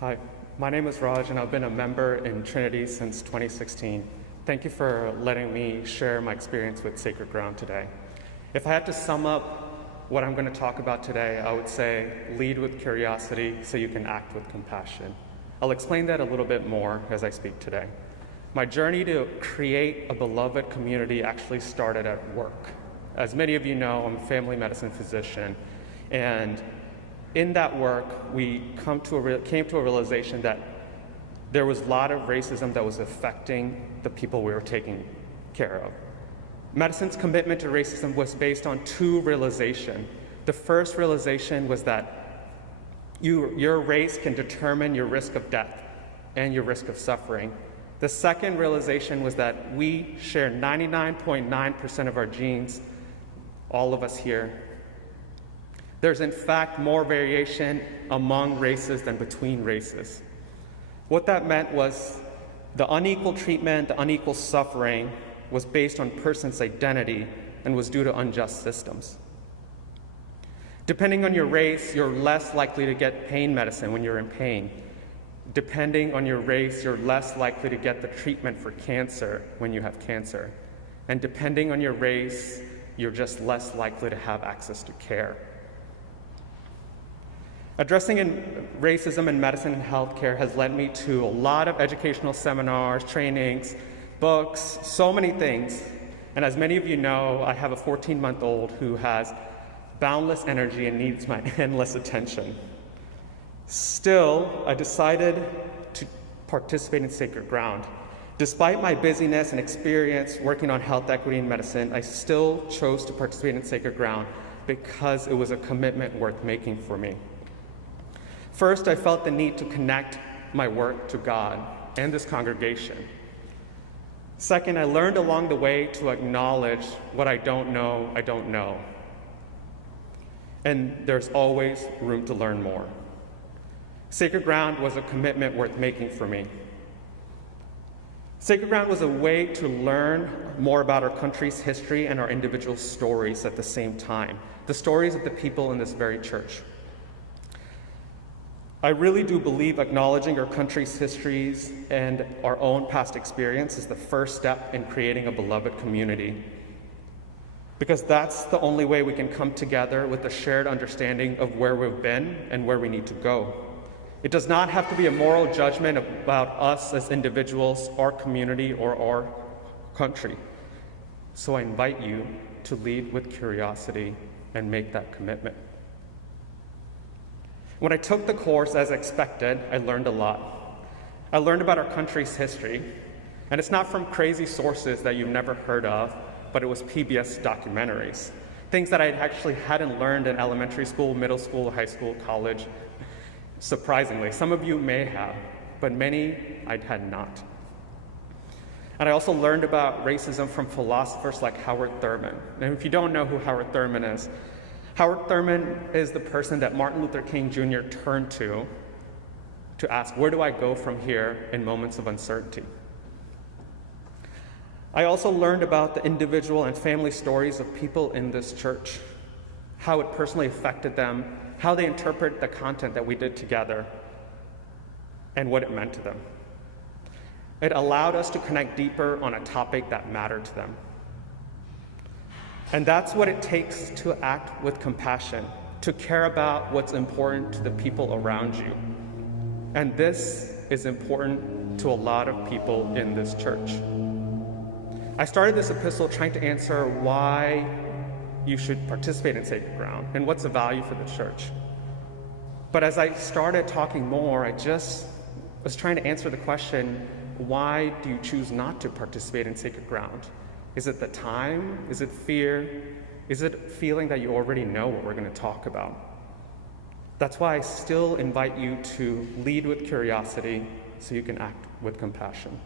Hi, my name is Raj, and I've been a member in Trinity since 2016. Thank you for letting me share my experience with Sacred Ground today. If I had to sum up what I'm going to talk about today, I would say lead with curiosity so you can act with compassion. I'll explain that a little bit more as I speak today. My journey to create a beloved community actually started at work. As many of you know, I'm a family medicine physician, and in that work, we came to a realization that there was a lot of racism that was affecting the people we were taking care of. Medicine's commitment to racism was based on two realizations. The first realization was that your race can determine your risk of death and your risk of suffering. The second realization was that we share 99.9% of our genes, all of us here. There's in fact more variation among races than between races. What that meant was the unequal treatment, the unequal suffering was based on person's identity and was due to unjust systems. Depending on your race, you're less likely to get pain medicine when you're in pain. Depending on your race, you're less likely to get the treatment for cancer when you have cancer. And depending on your race, you're just less likely to have access to care. Addressing racism in medicine and healthcare has led me to a lot of educational seminars, trainings, books, so many things. And as many of you know, I have a 14-month-old who has boundless energy and needs my endless attention. Still, I decided to participate in Sacred Ground. Despite my busyness and experience working on health equity in medicine, I still chose to participate in Sacred Ground because it was a commitment worth making for me. First, I felt the need to connect my work to God and this congregation. Second, I learned along the way to acknowledge what I don't know. And there's always room to learn more. Sacred Ground was a commitment worth making for me. Sacred Ground was a way to learn more about our country's history and our individual stories at the same time, the stories of the people in this very church. I really do believe acknowledging our country's histories and our own past experience is the first step in creating a beloved community, because that's the only way we can come together with a shared understanding of where we've been and where we need to go. It does not have to be a moral judgment about us as individuals, our community, or our country. So I invite you to lead with curiosity and make that commitment. When I took the course as expected, I learned a lot. I learned about our country's history, and it's not from crazy sources that you've never heard of, but it was PBS documentaries. Things that I actually hadn't learned in elementary school, middle school, high school, college. Surprisingly, some of you may have, but many I had not. And I also learned about racism from philosophers like Howard Thurman. And if you don't know who Howard Thurman is the person that Martin Luther King Jr. turned to ask, where do I go from here in moments of uncertainty? I also learned about the individual and family stories of people in this church, how it personally affected them, how they interpret the content that we did together, and what it meant to them. It allowed us to connect deeper on a topic that mattered to them. And that's what it takes to act with compassion, to care about what's important to the people around you. And this is important to a lot of people in this church. I started this epistle trying to answer why you should participate in Sacred Ground and what's the value for the church. But as I started talking more, I just was trying to answer the question, why do you choose not to participate in Sacred Ground? Is it the time? Is it fear? Is it feeling that you already know what we're going to talk about? That's why I still invite you to lead with curiosity so you can act with compassion.